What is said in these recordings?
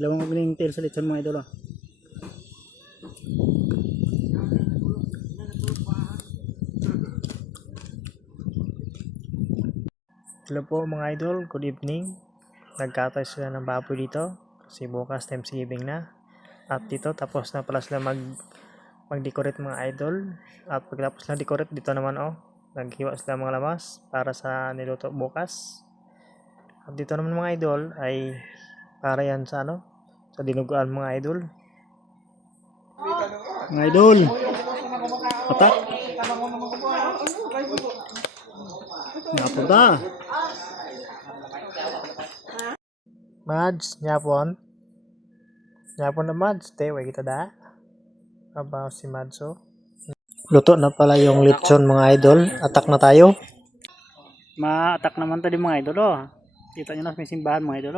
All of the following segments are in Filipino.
Dalawang opening tail sa litson mga idol ah. Hello po mga idol, good evening. Nagkatay sila ng baboy dito kasi bukas Thanksgiving na. At dito tapos na pala sila mag-decorate mga idol. At pagkatapos na decorate dito naman naghiwa sila mga lamas para sa niluto bukas. At dito naman mga idol ay para yan sa sa dinuguan mga idol. Mga idol, patak. Napunta. Mads, nyapon. Nyapon na Mads, tewe kita da. Aba si Madso. Luto na pala yung lechon mga idol. Atak na tayo. Ma-atak naman tadi mga idol Kita nyo na may simbahan mga idol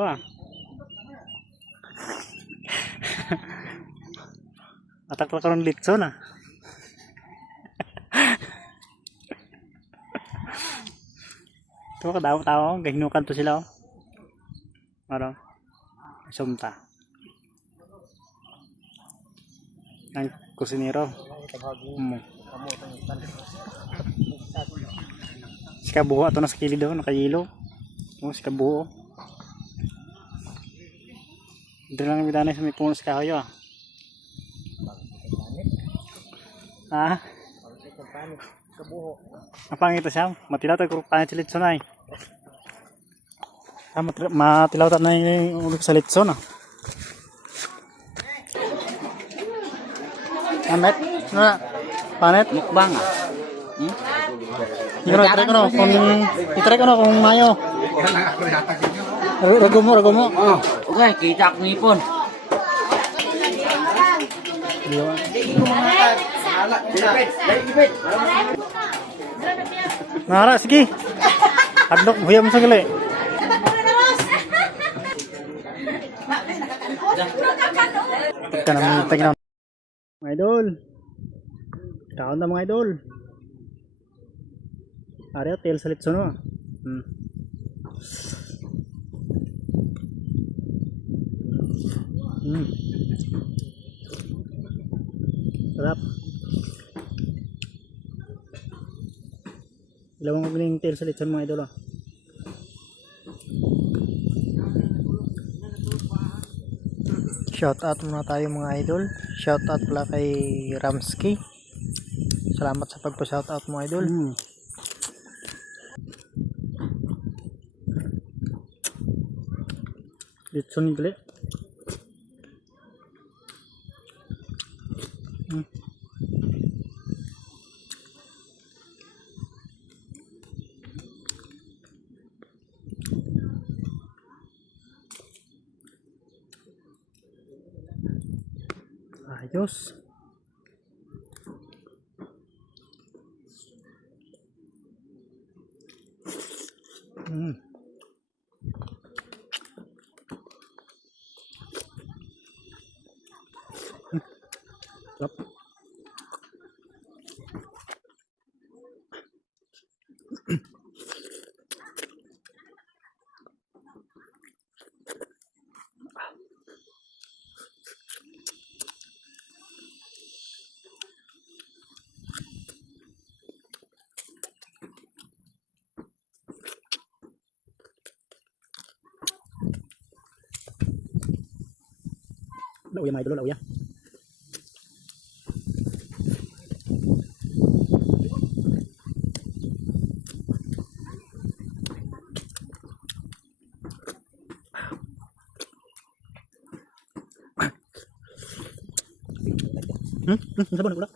Atak na karon lechon Ito kadaw-tao, gahinukan to sila Maro. Sumta. Ang kusinero. Sikabuho ato na sa kilid daw, nakayilo. Sikabuho. Dito lang yung bidanay sa may puno sa kahoy Ang pangit siya. Matilaw tayo kung panit si Litson ay. Matilaw tayo na yung ulo sa Litson Amet? Panet? Mukbang Itry ko kung mayo. Rago mo. Okay, kita akong ipon. Nara, sige. Hadlok, buyam sa gali. Tignan. Mga idol. Kaon na mga idol. Ariyo, tail sa litson Sarap. Dalawang opening tail sa litson mga idol Shout out muna tayo mga idol. Shout out pala kay Ramsky. Salamat sa pagpa-shout out mga idol. Litson ni gali. Ayos. Sarap. Lauya mga idol, lauya. Sabon na pula.